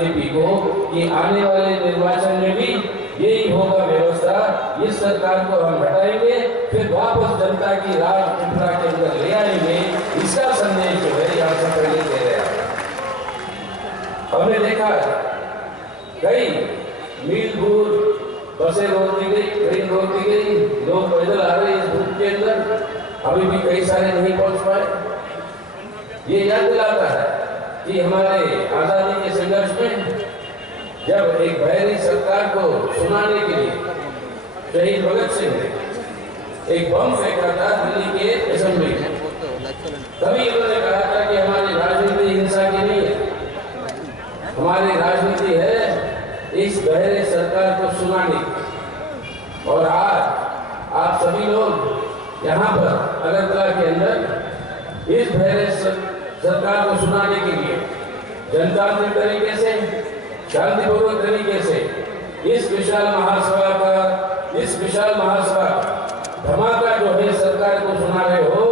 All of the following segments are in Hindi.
बीजेपी को कि आने वाले निर्वाचन में भी यही होगा व्यवस्था, इस सरकार को हम हटाएंगे, फिर वापस जनता की राज पिपरा के अंदर ले आएंगे। इसका संदेश जो है यहाँ से पहले दे रहे हैं। हमने देखा कई मील दूर बसें रोक दी गई, ट्रेन रोक दी गई, लोग पैदल आ रहे इस धूप के अंदर, अभी भी कई सारे नहीं पहुंच पाए। ये याद दिलाता है कि हमारे आजादी के संघर्ष में जब एक बहरी सरकार को सुनाने के लिए शहीद भगत सिंह ने एक बम फेंका था दिल्ली के असेंबली में, तभी उन्होंने कहा था कि हमारी राजनीति हिंसा की नहीं है, हमारी राजनीति है इस बहरे सरकार को सुनाने की। और आज आप सभी लोग यहाँ पर अगरतला के अंदर इस बहरे सरकार को सुनाने के लिए जनतांत्रिक तरीके से, शांतिपूर्वक तरीके से इस विशाल महासभा धमाका जो है सरकार को सुना रहे हो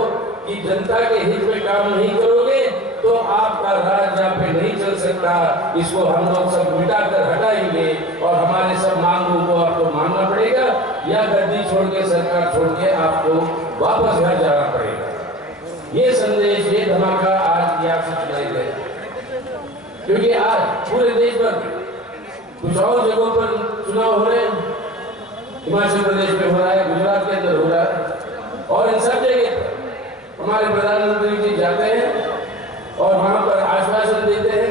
कि जनता के हित में काम नहीं करोगे तो आपका राज यहाँ पे नहीं चल सकता। इसको हम लोग सब मिटाकर हटाएंगे और हमारे सब मांगों को आपको मानना पड़ेगा या गद्दी छोड़ के, सरकार छोड़ के आपको वापस घर जाना पड़ेगा। ये संदेश, ये धमाका आज यहाँ से सुनाई दे, क्योंकि आज पूरे देश भर कुछ और जगहों पर चुनाव हो रहे हैं। हिमाचल प्रदेश में हो रहा है, गुजरात के अंदर हो रहा है, और इन सब जगह पर हमारे प्रधानमंत्री जी जाते हैं और वहां पर आश्वासन देते हैं।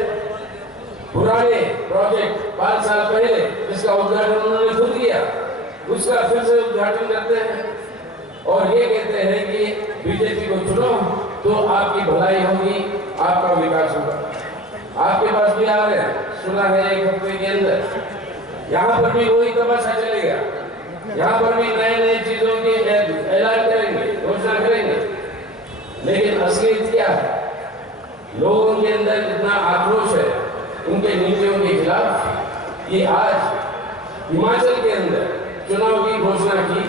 पुराने प्रोजेक्ट 5 साल पहले जिसका उद्घाटन उन्होंने खुद किया, उसका फिर से उद्घाटन करते हैं और ये कहते हैं कि बीजेपी को चुनो तो आपकी भलाई होगी, आपका विकास होगा। आपके पास भी आ रहे हैं, सुना है 1 हफ्ते के अंदर यहाँ पर भी वही तमाशा चलेगा, यहाँ पर भी नए चीजों के ऐलान करेंगे, घोषणा करेंगे, लेकिन असलियत क्या है? लोगों के अंदर इतना आक्रोश है उनके नीतियों के खिलाफ कि आज हिमाचल के अंदर चुनाव की घोषणा की,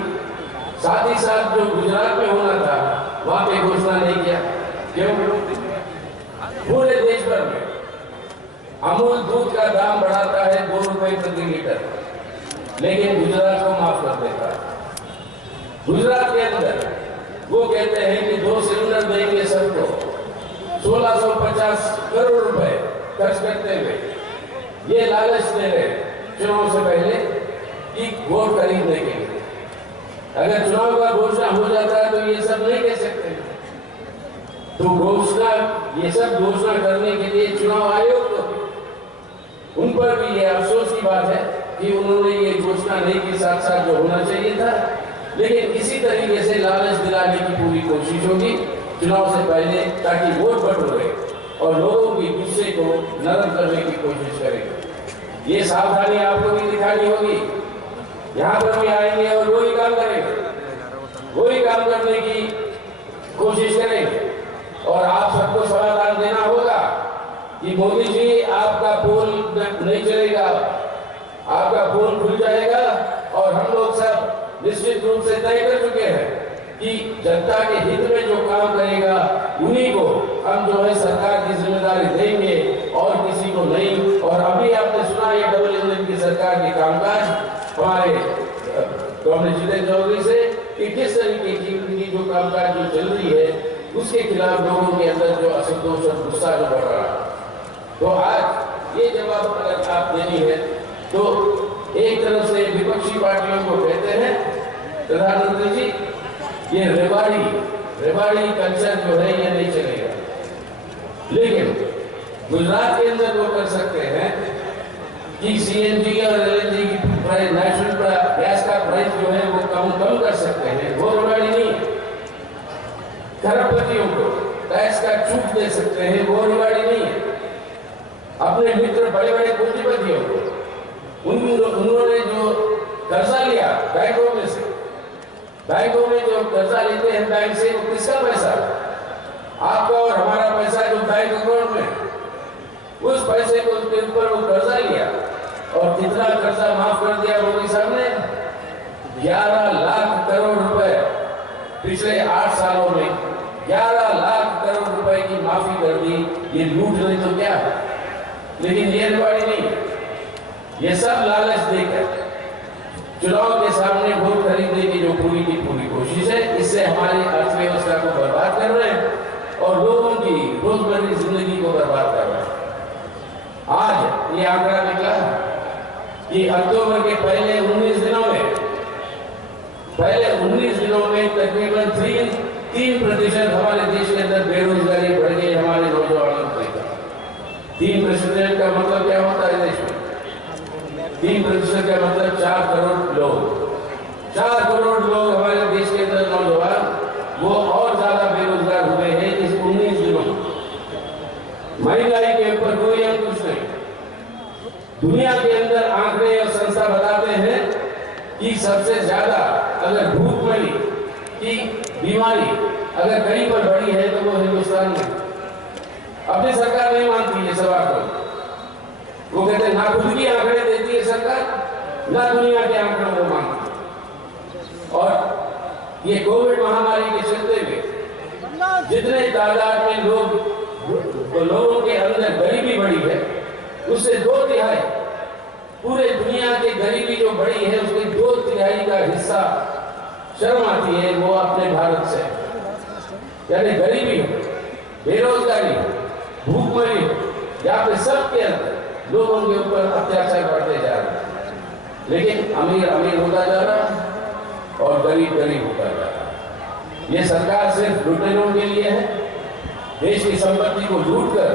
साथ ही साथ जो गुजरात में होना था वहां पे घोषणा नहीं किया। क्यों? पूरे देश भर में अमूल दूध का दाम बढ़ाता है 2 रुपए प्रति लीटर, लेकिन गुजरात को माफ कर देता है। गुजरात के अंदर वो कहते हैं कि 2 सिलेंडर देंगे सबको, 1650 करोड़ रुपए खर्च करते हुए ये लालच दे रहे चुनाव से पहले कि वोट खरीदने के लिए। अगर चुनाव का घोषणा हो जाता है तो ये सब नहीं कह सकते, तो घोषणा, ये सब घोषणा करने के लिए चुनाव आयोग को उन पर भी ये अफसोस की बात है कि उन्होंने ये घोषणा नहीं की, साथ साथ जो होना चाहिए था। लेकिन इसी तरीके से लालच दिलाने की पूरी कोशिश होगी चुनाव से पहले, ताकि वोट बटोरे और लोगों की गुस्से को नरम करने की कोशिश करेंगे। ये सावधानी आपको भी दिखानी होगी। यहाँ पर भी आएंगे और वही काम करेंगे, वही काम करने की कोशिश करेंगे और आप सबको समाधान देना होगा कि मोदी जी आपका पोल नहीं चलेगा, आपका पोल खुल जाएगा और हम लोग सब निश्चित रूप से तय कर चुके हैं कि जनता के हित में जो काम करेगा उन्हीं को हम जो है सरकार की जिम्मेदारी देंगे और किसी को नहीं। और अभी आपने सुना ये डबल इंजन की सरकार के कामकाज हमारे कॉमरेड जितेंद्र चौधरी से कि किस तरीके की जो कामकाज जो चल रही है उसके खिलाफ लोगों के अंदर जो असंतोष और गुस्सा जो बढ़ रहा है। तो आज ये जवाब अगर आप देनी है तो एक तरफ से विपक्षी पार्टियों को कहते हैं प्रधानमंत्री जी ये रेवाड़ी कल्चर जो है ये नहीं चलेगा, लेकिन गुजरात के अंदर वो कर सकते हैं कि सीएनजी और एलएनजी की प्राइस, नेशनल गैस का प्राइस जो है वो कम कर सकते हैं, वो रेवाड़ी नहीं। खरबपतियों को टैक्स का छूट दे सकते हैं, वो रेवाड़ी नहीं है। अपने मित्र बड़े बड़े पूंजीपतियों को उन्होंने जो कर्जा लिया बैंकों में से, बैंकों में जो कर्जा लेते हैं बैंक से, वो किसका पैसा? आपका और हमारा पैसा जो बैंक अकाउंट में, उस पैसे को उसके ऊपर वो कर्जा लिया और कितना कर्जा माफ कर दिया मोदी साहब ने? 11 लाख करोड़ रुपए पिछले 8 सालों में 11 लाख करोड़ रुपए की माफी कर दी। ये लूट नहीं तो क्या? लेकिन ये रिवाड़ी नहीं, ये सब लालच देकर चुनाव के सामने वोट खरीदने की जो पूरी की पूरी कोशिश है, इससे हमारी अर्थव्यवस्था को बर्बाद कर रहे हैं और लोगों की रोजमर्रा जिंदगी को बर्बाद कर रहे हैं। आज ये आंकड़ा निकला कि अक्टूबर के पहले 19 दिनों में तकरीबन 3% हमारे देश के अंदर बेरोजगारी बढ़ गई हमारे नौजवानों को। 3% का मतलब क्या होता है देश में? 3% का मतलब 4 करोड़ लोग। 4 करोड़ लोग हमारे देश के अंदर नौजवान वो और ज्यादा बेरोजगार हुए हैं इस 19 दिनों में। महंगाई के ऊपर कोई अंकुश नहीं। दुनिया के अंदर आंकड़े और संस्था बताते हैं कि सबसे ज्यादा अगर भूखमरी की बीमारी अगर कहीं पर बढ़ी है तो वो हिंदुस्तान में। अपनी सरकार नहीं मानती है सवाल को, वो कहते हैं ना खुद की आंकड़े देती है सरकार, ना दुनिया के आंकड़ों को मानती है। और ये कोविड महामारी के चलते में जितने तादाद में लोगों के अंदर गरीबी बढ़ी है, उससे 2/3 पूरे दुनिया की गरीबी जो बढ़ी है उसके 2/3 का हिस्सा शर्म आती है वो अपने भारत से। यानी गरीबी हो, बेरोजगारी हो, भूखमरी हो, यहाँ पे सबके अंदर लोगों के ऊपर अत्याचार बढ़ते जा रहे हैं। लेकिन अमीर अमीर होता जा रहा है और गरीब गरीब होता जा रहा है। ये सरकार सिर्फ लुटेरों के लिए है। देश की संपत्ति को लूट कर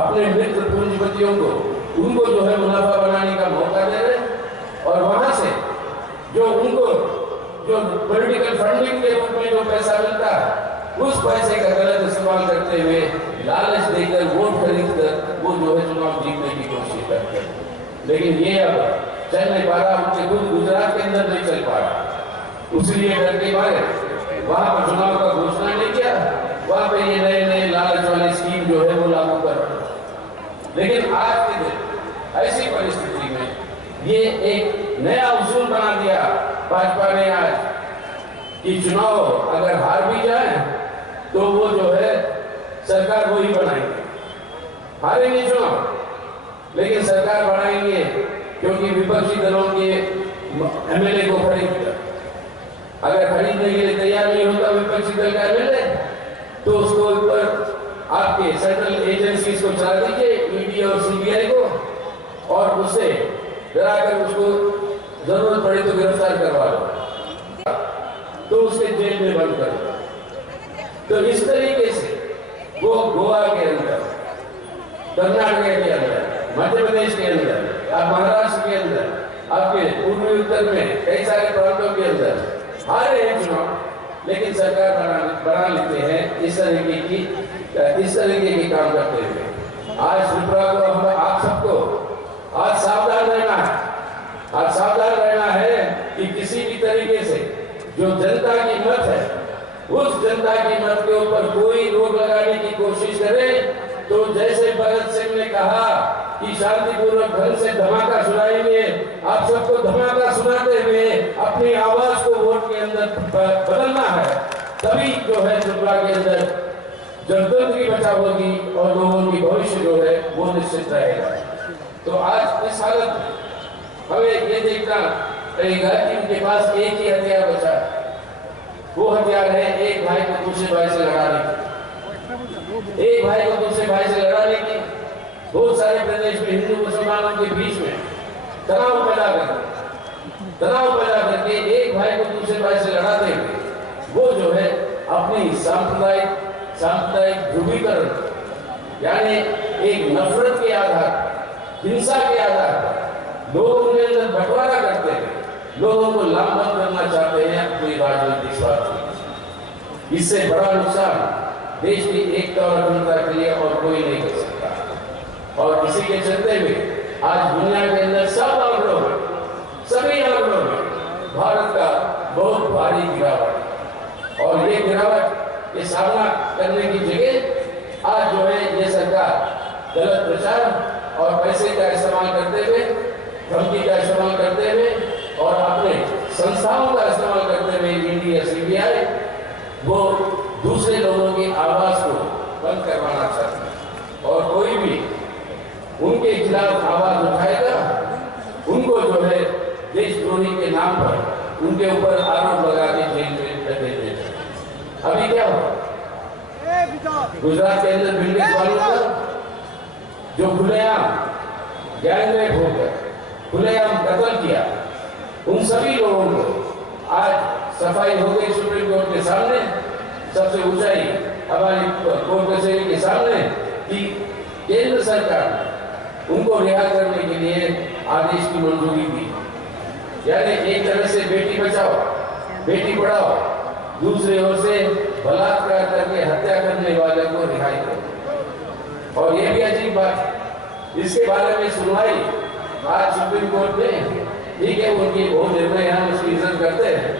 अपने मित्र पूंजीपतियों को उनको जो है मुनाफा बनाने का मौका दे रहे और वहां से जो उनको जो पॉलिटिकल फंडिंग के रूप में जो पैसा मिलता है उस पैसे का गलत इस्तेमाल करते हुए लालच देकर वोट खरीदकर वो जो है चुनाव जीतने की कोशिश करते हैं। लेकिन ये अब चल नहीं पा रहा, उनसे खुद गुजरात के अंदर नहीं चल पा रहा। उसलिए डर के मारे वहां पर चुनाव का घोषणा नहीं किया, वहां पे ये नए लालच वाली स्कीम जो है वो लागू कर रहे। लेकिन आज के दिन ऐसी परिस्थिति में ये एक नया उसूल बना दिया भाजपा ने आज कि चुनाव अगर हार भी जाए तो वो जो है सरकार वही बनाएंगे। हारेंगे चुनाव लेकिन सरकार बनाएंगे क्योंकि विपक्षी दलों के एमएलए को खरीद अगर खरीदने के लिए तैयार नहीं होता विपक्षी दल का एमएलए तो उसको ऊपर आपके सेंट्रल एजेंसीज को चला दीजिए, ईडी और सीबीआई को, और उससे डराकर उसको जरूरत पड़े तो गिरफ्तार करवा लो, तो उसके जेल में बंद कर दो। तो इस तरीके से वो गोवा के अंदर, कर्नाटक के अंदर, मध्य प्रदेश के अंदर, महाराष्ट्र के अंदर, आपके पूर्वी उत्तर में कई सारे प्रांतों के अंदर हारे हैं चुनाव, लेकिन सरकार बना लेते हैं इस तरीके के काम करते हुए। आज त्रिपुरा को आप सबको आज सावधान रहना है। आज सावधान रहना है कि किसी भी तरीके से जो जनता की मत है उस जनता की मत के ऊपर कोई रोक लगाने की कोशिश करे तो जैसे भगत सिंह ने कहा कि शांतिपूर्वक ढंग से धमाका सुनाएंगे, आप सबको धमाका सुनाते हुए अपनी आवाज को वोट के अंदर बदलना है। तभी जो है त्रिपुरा के अंदर जनतंत्र की बचाव होगी और लोगों की भविष्य जो है वो निश्चित रहेगा। तो आज इस हालत में हमें ये देखना रहेगा कि उनके पास एक ही हथियार बचा है। वो हथियार है एक भाई को दूसरे भाई से लड़ाने की। एक भाई को दूसरे भाई से लड़ाने की बहुत सारे प्रदेश में हिंदू मुसलमानों के बीच में तनाव पैदा करके एक भाई को दूसरे भाई से लड़ाते हुए वो जो है अपनी सांप्रदायिक ध्रुवीकरण यानी एक नफरत के आधार, हिंसा के आधार पर लोगों के अंदर बंटवारा करते हैं, लोगों को लामबंद करना चाहते हैं अपनी राजनीतिक स्वार्थ। इससे बड़ा नुकसान देश की एकता और अखंडता के लिए और कोई नहीं कर सकता। और इसी के चलते हुए आज दुनिया के अंदर सभी आंकड़ों में भारत का बहुत भारी गिरावट, और ये गिरावट के सामना करने की जगह आज जो है ये सरकार गलत प्रचार और पैसे का इस्तेमाल करते हुए, धमकी का इस्तेमाल करते हुए और अपने संस्थाओं का इस्तेमाल करते हुए ईडी या सीबीआई वो दूसरे लोगों की आवाज को बंद करवाना चाहते हैं। और कोई भी उनके उनके ऊपर आरोप लगा के जेल में रखे थे। अभी क्या हुआ गुजरात के अंदर बिल्डिंग वालों का जो खुलेआम गैंग रेप होकर खुलेआम कत्ल किया, उन सभी लोगों को आज सफाई हो गई सुप्रीम कोर्ट के सामने, सबसे ऊंचाई हमारी कोर्ट कचहरी के सामने कि केंद्र सरकार उनको रिहा करने के लिए आदेश की मंजूरी दी। यानी एक तरह से बेटी बचाओ बेटी पढ़ाओ, दूसरी ओर से बलात्कार करके हत्या करने वाले को रिहाई करो। और ये भी अजीब बात, इसके बारे में सुनवाई आज सुप्रीम कोर्ट में, ठीक है उनकी वो निर्णय हम उसकी इज्जत करते हैं,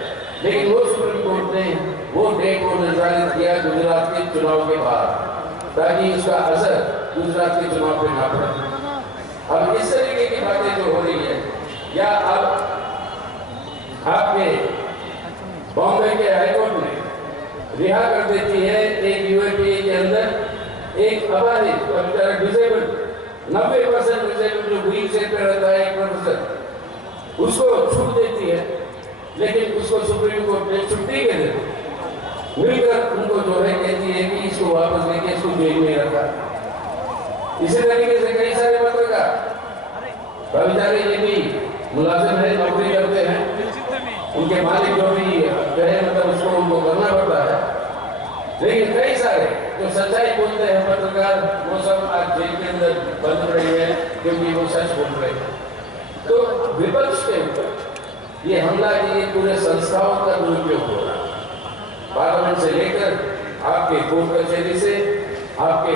लेकिन वो सुप्रीम कोर्ट ने वो डेट को निर्धारित किया गुजरात के चुनाव के बाद, ताकि उसका असर गुजरात के चुनाव पे ना पड़े। अब इस तरीके की बातें जो हो रही है, या अब आपके बॉम्बे के हाईकोर्ट ने रिहा कर देती है एक यूएपीए के अंदर एक अबाधित डिसेबल्ड 90% डिसेबल्ड जो व्हील चेयर पे रहता है एक प्रोफेसर, उसको छूट देती है, लेकिन उसको सुप्रीम कोर्ट ने छुट्टी के दिन मिलकर उनको जो है कहती है कि इसको वापस लेके इसको जेल में रखा। इसी तरीके से कई सारे पत्रकार बेचारे ये भी मुलाजिम है, नौकरी करते हैं, उनके मालिक जो भी कहे मतलब उसको उनको करना पड़ता है, लेकिन कई सारे जो सच्चाई बोलते हैं पत्रकार, वो सब आज जेल के अंदर बंद रहे हैं क्योंकि वो सच बोल रहे हैं। तो विपक्ष के ऊपर ये हमला की पूरे संस्थाओं का दुरुपयोग हो रहा है, पार्लियामेंट से लेकर आपके कोर्ट कचहरी से आपके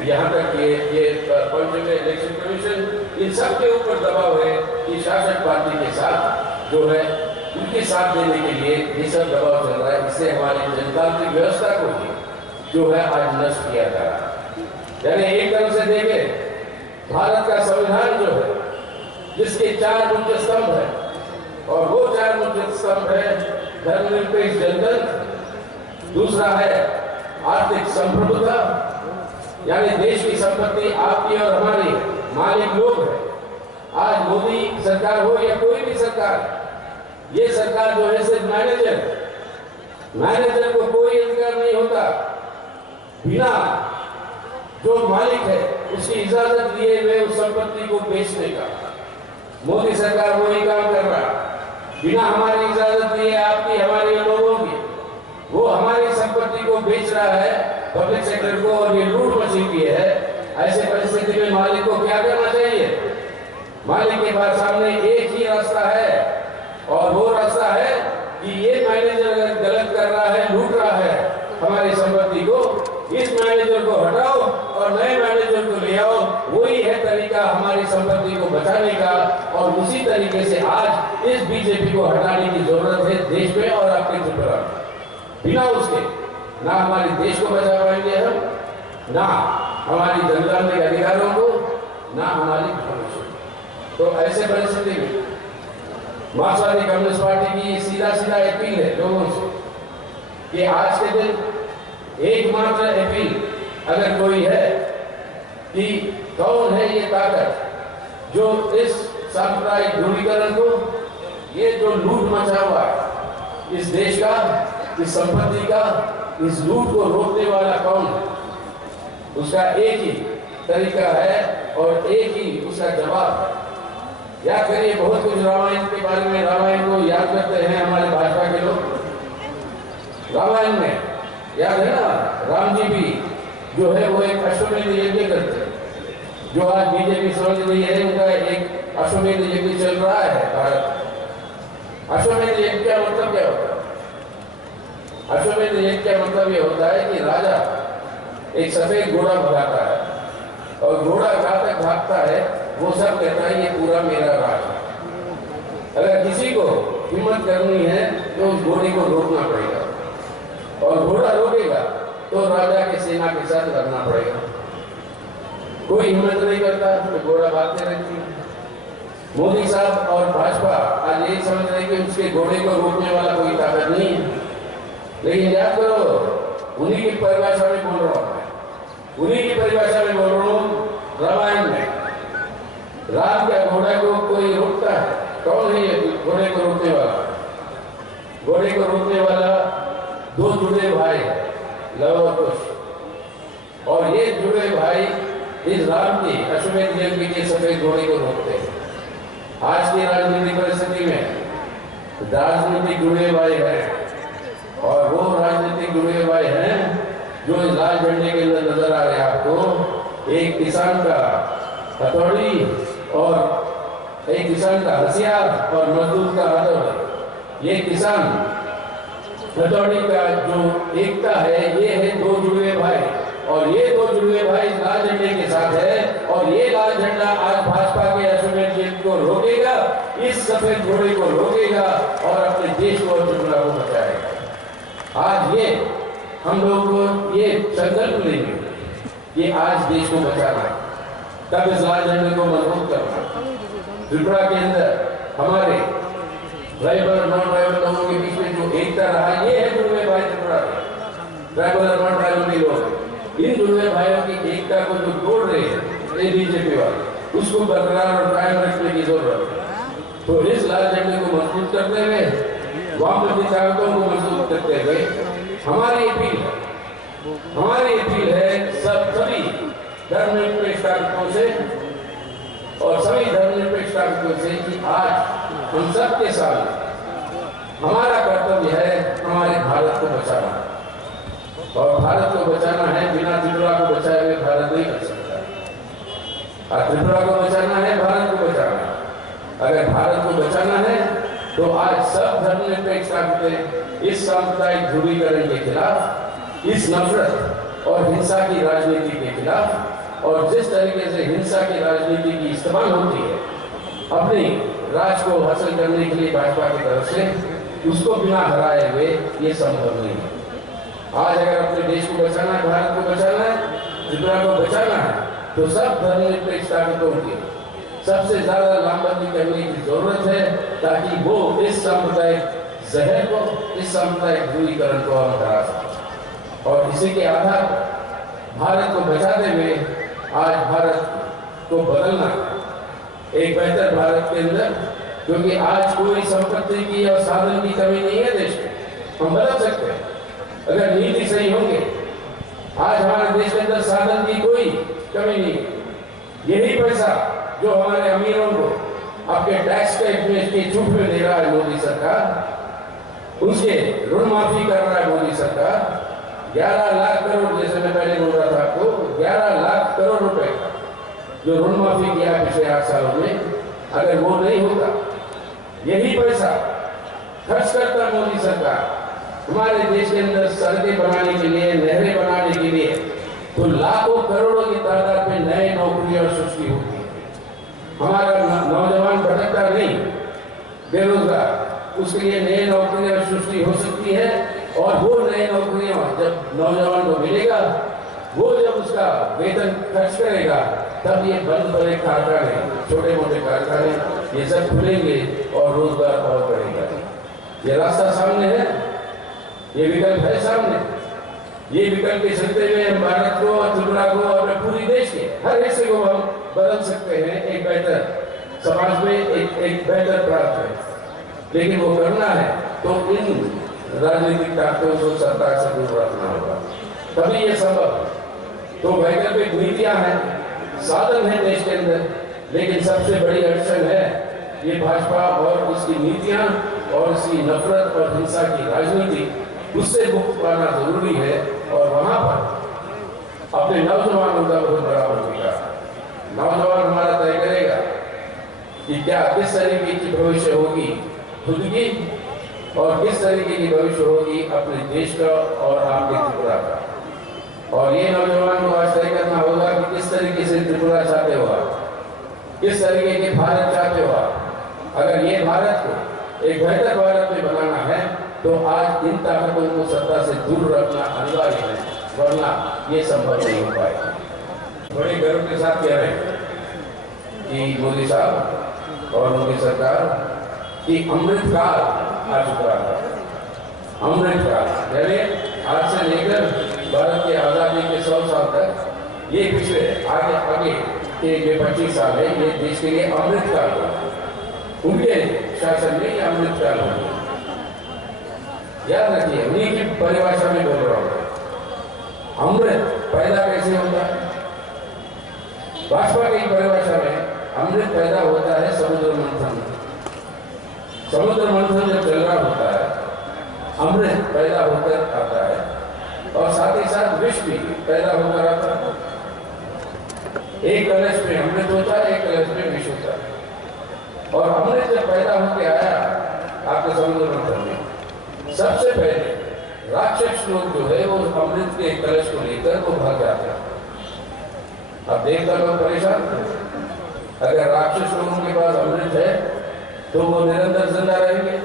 यहाँ तक ये पंच इलेक्शन कमीशन, इन सब के ऊपर दबाव है कि शासक पार्टी के साथ जो है उनके साथ देने के लिए ये सब दबाव चल रहा है। इससे हमारी जनतांत्रिक व्यवस्था को भी जो है आज नष्ट किया जा रहा है। यानी एक तरफ से देखें भारत का संविधान जो है जिसके 4 मुख्य स्तंभ है, और वो 4 मुख्य स्तंभ है धर्मनिरपेक्ष जनतंत्र, दूसरा है आर्थिक संप्रभुता, यानी देश की संपत्ति आपकी और हमारी, मालिक लोग है। आज मोदी सरकार हो या कोई भी सरकार, ये सरकार जो है सिर्फ मैनेजर को कोई अधिकार नहीं होता बिना जो मालिक है उसकी इजाजत लिए हुए उस संपत्ति को बेचने का। मोदी सरकार वही काम कर रहा, बिना हमारी इजाजत लिए आपकी हमारी लोगों की, वो हमारी संपत्ति को बेच रहा है पब्लिक सेक्टर को, और ये लूट मची हुई है। ऐसे परिस्थिति में मालिक को क्या करना चाहिए? मालिक के पास सामने एक ही रास्ता है, और वो रास्ता है कि ये मैनेजर अगर गलत कर रहा है, लूट रहा है हमारी संपत्ति को, इस मैनेजर को हटाओ और नए मैनेजर को ले आओ। वही है तरीका हमारी संपत्ति को बचाने का, और उसी तरीके से आज इस बीजेपी को हटाने की जरूरत है देश में और आपके त्रिपुरा में। बिना उसके ना हमारे देश को बचा पाएंगे हम, ना हमारी जनतांत्रिक अधिकारों को, ना हमारी भविष्य। तो ऐसे परिस्थिति में मार्क्सवादी कम्युनिस्ट पार्टी की सीधा अपील है लोगों से कि आज के दिन एकमात्र अपील अगर कोई है कि कौन है ये ताकत जो इस सांप्रदायिक ध्रुवीकरण को, ये जो लूट मचा हुआ है इस देश का, इस संपत्ति का, इस लूट को रोकने वाला कौन है, उसका एक ही तरीका है और एक ही उसका जवाब है। याद करिए बहुत कुछ रामायण के बारे में, रामायण को याद करते हैं हमारे भाजपा के लोग। रामायण में याद है ना, राम जी भी जो है वो एक अश्वमेध यज्ञ करते हैं, जो आज बीजेपी समझ रही है उनका एक अश्वमेध यज्ञ चल रहा है भारत। अश्वमेध यज्ञ का मतलब क्या होता है? अश्वमेध यज्ञ का मतलब ये होता है कि राजा एक सफेद घोड़ा भगाता है, और घोड़ा जहां तक भागता है वो सब कहता है ये पूरा मेरा राज है। अगर किसी को हिम्मत करनी है तो उस घोड़े को रोकना पड़ेगा, और घोड़ा रोकेगा तो राजा के सेना के साथ लड़ना पड़ेगा। कोई हिम्मत नहीं करता तो घोड़ा भागते रहती है। मोदी साहब और भाजपा आज यही समझ रहे कि उसके घोड़े को रोकने वाला कोई ताकत नहीं है, लेकिन याद करो उन्हीं की परिभाषा में बोल रहा हूं मैं, उन्हीं की परिभाषा में बोल रहा हूं। रामायण में राम के घोड़े को कोई रोकता है? कौन है ये घोड़े को रोकने वाला? घोड़े को रोकने वाला दो जुड़े भाई लव और कुश, और ये जुड़े भाई इस राम की अश्वमेध यज्ञ के सफेद घोड़े को रोकते हैं। आज की राजनीतिक परिस्थिति में राजनीतिक जुड़े भाई हैं, और वो राजनीतिक जुड़े भाई हैं जो इस लाल झंडे के अंदर नजर आ रहे हैं आपको। एक किसान का हथौड़ी और एक किसान का हथियार और मजदूर का हथौड़ी। ये किसान हथौड़ी का जो एकता है ये है दो जुड़वे भाई, और ये दो जुड़वे भाई लाल झंडे के साथ है, और ये लाल झंडा आज भाजपा के अश्वमेध यज्ञ को रोकेगा, इस सफेद घोड़े को रोकेगा और अपने देश को और त्रिपुरा को बचाएगा। आज ये हम लोग को ये संकल्प लेंगे कि आज देश को बचाना, तब इस लाल झंडे को मजबूत करना। त्रिपुरा के अंदर हमारे ट्राइबल और नॉन ट्राइबल लोगों के बीच में जो एकता रहा, ये है जुड़वे भाई त्रिपुरा के। ट्राइबल और नॉन ट्राइबल के लोग इन जुड़वे भाइयों की एकता को जो तोड़ रहे हैं ये बीजेपी वाले, उसको बरकरार और कायम रखने की जरूरत है। तो इस लाल झंडे को मजबूत करते हुए, वामपंथी ताकतों को मजबूत करते हुए हमारी अपील है सभी धर्मनिरपेक्ष ताकतों से और सभी धर्मनिरपेक्ष ताकतों से कि आज हम सबके साथ हमारा कर्तव्य है हमारे भारत को बचाना, और भारत को बचाना है बिना त्रिपुरा को बचाए हुए भारत नहीं बच सकता। और त्रिपुरा को बचाना है, भारत को बचाना है। अगर भारत को बचाना है तो आज सब धर्मनिरपेक्ष ताकतें इस सांप्रदायिक ध्रुवीकरण के खिलाफ, इस नफरत और हिंसा की राजनीति के खिलाफ, और जिस तरीके से हिंसा की राजनीति की इस्तेमाल होती है अपनी राज को हासिल करने के लिए भाजपा की तरफ से, उसको बिना हराए हुए ये संभव नहीं है। आज अगर अपने देश को बचाना है, भारत को बचाना है, त्रिपुरा को बचाना है, तो सब धर्मनिरपेक्ष ताकतों की सबसे ज्यादा लामबंदी करने की जरूरत है, ताकि वो इस सांप्रदायिक जहर को, इस सांप्रदायिक ध्रुवीकरण को हम हरा सकें। और इसी के आधार भारत को बचाते हुए आज भारत को बदलना, एक बेहतर भारत के अंदर, क्योंकि आज कोई संपत्ति की और साधन की कमी नहीं है देश में, हम बदल सकते हैं अगर नीति सही होंगे। आज हमारे देश के अंदर साधन की कोई कमी नहीं है। यही पैसा जो हमारे अमीरों को आपके टैक्स के छूट में दे रहा है मोदी सरकार, उसके ऋण माफी कर रहा है मोदी सरकार। 11 लाख करोड़, जैसे मैं पहले बोल रहा था आपको, 11 लाख करोड़ रुपए का जो ऋण माफी किया पिछले 8 सालों में, अगर वो नहीं होता, यही पैसा खर्च करता मोदी सरकार हमारे देश के अंदर सड़कें बनाने के लिए, नहरें बनाने के लिए, तो लाखों करोड़ों की तादाद में नए नौकरियां सृष्टि होती है। हमारा नौजवान भटकता नहीं, बेरोजगार, उसके लिए नए नौकरियां सृष्टि हो सकती है, और वो नए नौकरियां जब नौजवान को मिलेगा, वो जब उसका वेतन खर्च करेगा, तब ये बंद पड़े कारखाने, छोटे मोटे कारखाने, ये सब खुलेंगे और रोजगार और बढ़ेगा। ये रास्ता सामने है, ये विकल्प है सामने। ये विकल्प के चलते हुए हम भारत को और त्रिपुरा को और पूरी देश के हर हिस्से को हम बदल सकते हैं, एक बेहतर समाज में, एक बेहतर प्राप्त है। लेकिन वो करना है तो इन राजनीतिक ताकतों को सरकार से दूर रखना होगा, तभी ये संभव है। तो वैकल्पिक नीतियां हैं, साधन है देश के अंदर, लेकिन सबसे बड़ी अड़चन है ये भाजपा और उसकी नीतियां और उसकी नफरत और हिंसा की राजनीति, उससे मुक्त पाना जरूरी है। और वहां पर अपने नौजवानों का बहुत बड़ा भूमिका, नौजवान हमारा तय करेगा कि क्या किस तरीके की भविष्य होगी खुद की, और किस तरीके की भविष्य होगी अपने देश का और आपके त्रिपुरा का। और ये नौजवान को आज तय करना होगा कि किस तरीके से त्रिपुरा चाहते हो आप, किस तरीके के भारत चाहते हो आप। अगर ये भारत को एक बेहतर भारत में बनाना है तो आज इन ताकतों को सत्ता से दूर रखना अनिवार्य है, वरना ये संभव नहीं हो पाएगा। बड़े गर्व के साथ कह रहे हैं कि मोदी साहब और मोदी सरकार की अमृत काल आ चुका है। अमृत काल यानी आज से लेकर भारत की आजादी के 100 साल तक, ये पिछले आगे के जो 25 साल है, ये देश के लिए अमृत काल होगा। उनके शासन में ये अमृत काल होगा। याद रखिए, उन्हीं की परिभाषा में बोल रहा हूँ। अमृत पैदा कैसे होता है? भाजपा की परिभाषा में अमृत पैदा होता है समुद्र मंथन। समुद्र मंथन जब चल रहा होता है, अमृत पैदा होकर आता है और साथ ही साथ विष भी पैदा होकर आता है। एक कलश में अमृत होता है, एक कलश में विष होता है। और अमृत जब पैदा होकर आया आपके समुद्र मंथन में, सबसे पहले राक्षस लोग जो है वो अमृत के कलश को लेकर वो भाग जाते हैं। अब देखकर लोग परेशान। अगर राक्षस लोगों के पास अमृत है तो वो निरंतर जिंदा रहेंगे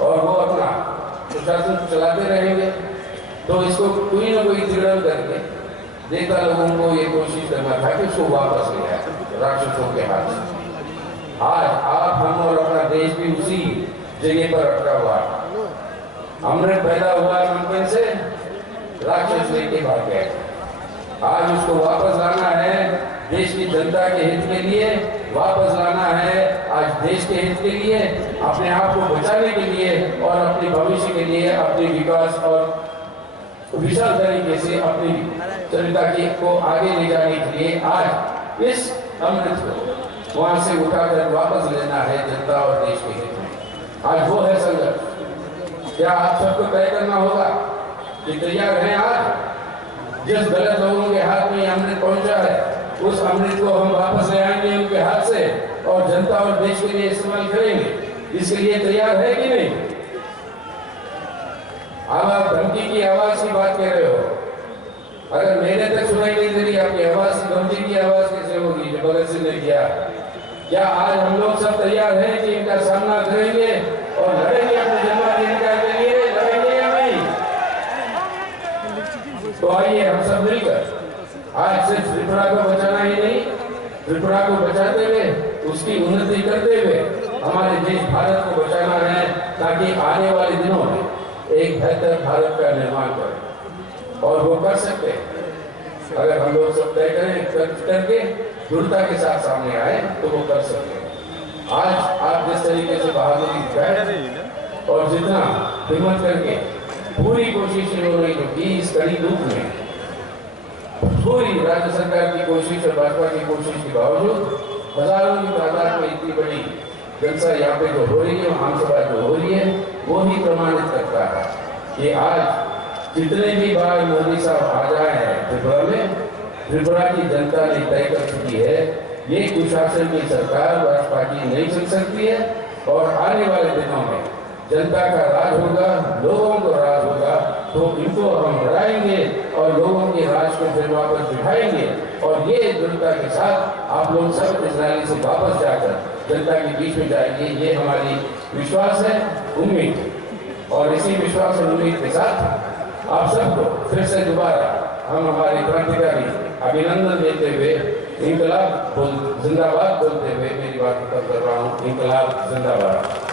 और वो अपना प्रशासन चलाते रहेंगे। तो इसको कोई ना कोई तिगड़न करके देवता लोगों को ये कोशिश करना था कि उसको वापस ले आए राक्षसों के हाथ से। आज आप, हम और अपना देश भी उसी जगह पर अटका हुआ है। अमृत पैदा हुआ मंथन से, राक्षस लेके भाग गए। आज उसको वापस लाना है देश की जनता के हित के लिए, वापस लाना है आज देश के हित के लिए, अपने आप को बचाने के लिए और अपने भविष्य के लिए, अपने विकास और विशाल तरीके से अपनी जनता को आगे ले जाने के लिए आज इस अमृत को वहां से उठाकर वापस लेना है जनता और देश के हित में। आज वो है संघर्ष। क्या आप सबको तय करना होगा कि तैयार हैं? आज जिस गलत लोगों के हाथ में अमृत पहुंचा है, उस अमृत को हम वापस ले आएंगे उनके हाथ से और जनता और देश के लिए इस्तेमाल करेंगे। इसके लिए तैयार है कि नहीं? अब आप धमकी की आवाज की बात कह रहे हो। अगर मेरे तक सुनाई नहीं दे रही आपकी आवाज, धमकी की आवाज कैसे होगी जो भगत सिंह ने किया? क्या आज हम लोग सब तैयार हैं कि इनका सामना करेंगे और लड़ेंगे अपने जन्माधिकार के लिए? लड़ेंगे या नहीं? तो आइए हम सब मिलकर आज सिर्फ त्रिपुरा को बचाना ही नहीं, त्रिपुरा को बचाते हुए उसकी उन्नति करते हुए हमारे देश भारत को बचाना है, ताकि आने वाले दिनों में एक बेहतर भारत का निर्माण करें। और वो कर सकते हैं अगर हम लोग सब तय करें, करके दृढ़ता के साथ सामने आए तो वो कर सकते हैं। आज आप जिस तरीके से बहादुरी दिखाए और जितना हिम्मत करके पूरी कोशिश इन्होंने जो की इस कड़ी धूप में, पूरी राज्य सरकार की कोशिश और भाजपा की कोशिश के बावजूद हजारों की तादाद में इतनी बड़ी जनता यहाँ पे जो हो रही है, आमसभा जो हो रही है, वो ही प्रमाणित करता है कि आज जितने भी बार मोदी साहब आ जाए हैं त्रिपुरा में, त्रिपुरा की जनता ने तय कर चुकी है ये कुशासन की सरकार भाजपा की नहीं चल सकती है और आने वाले दिनों में जनता का राज होगा, लोगों को राज होगा। तो इनको हम हराएंगे और लोगों के राज को फिर वापस बिठाएंगे। और ये दृढ़ता के साथ आप लोग सब इस रैली से वापस जाकर जनता के बीच में जाएंगे, ये हमारी विश्वास है, उम्मीद। और इसी विश्वास और उम्मीद के साथ आप सबको फिर से दोबारा हम हमारे क्रांतिकारी अभिनंदन देते हुए इंकलाब जिंदाबाद बोलते हुए मेरी बात खत्म कर रहा हूँ। इंकलाब जिंदाबाद।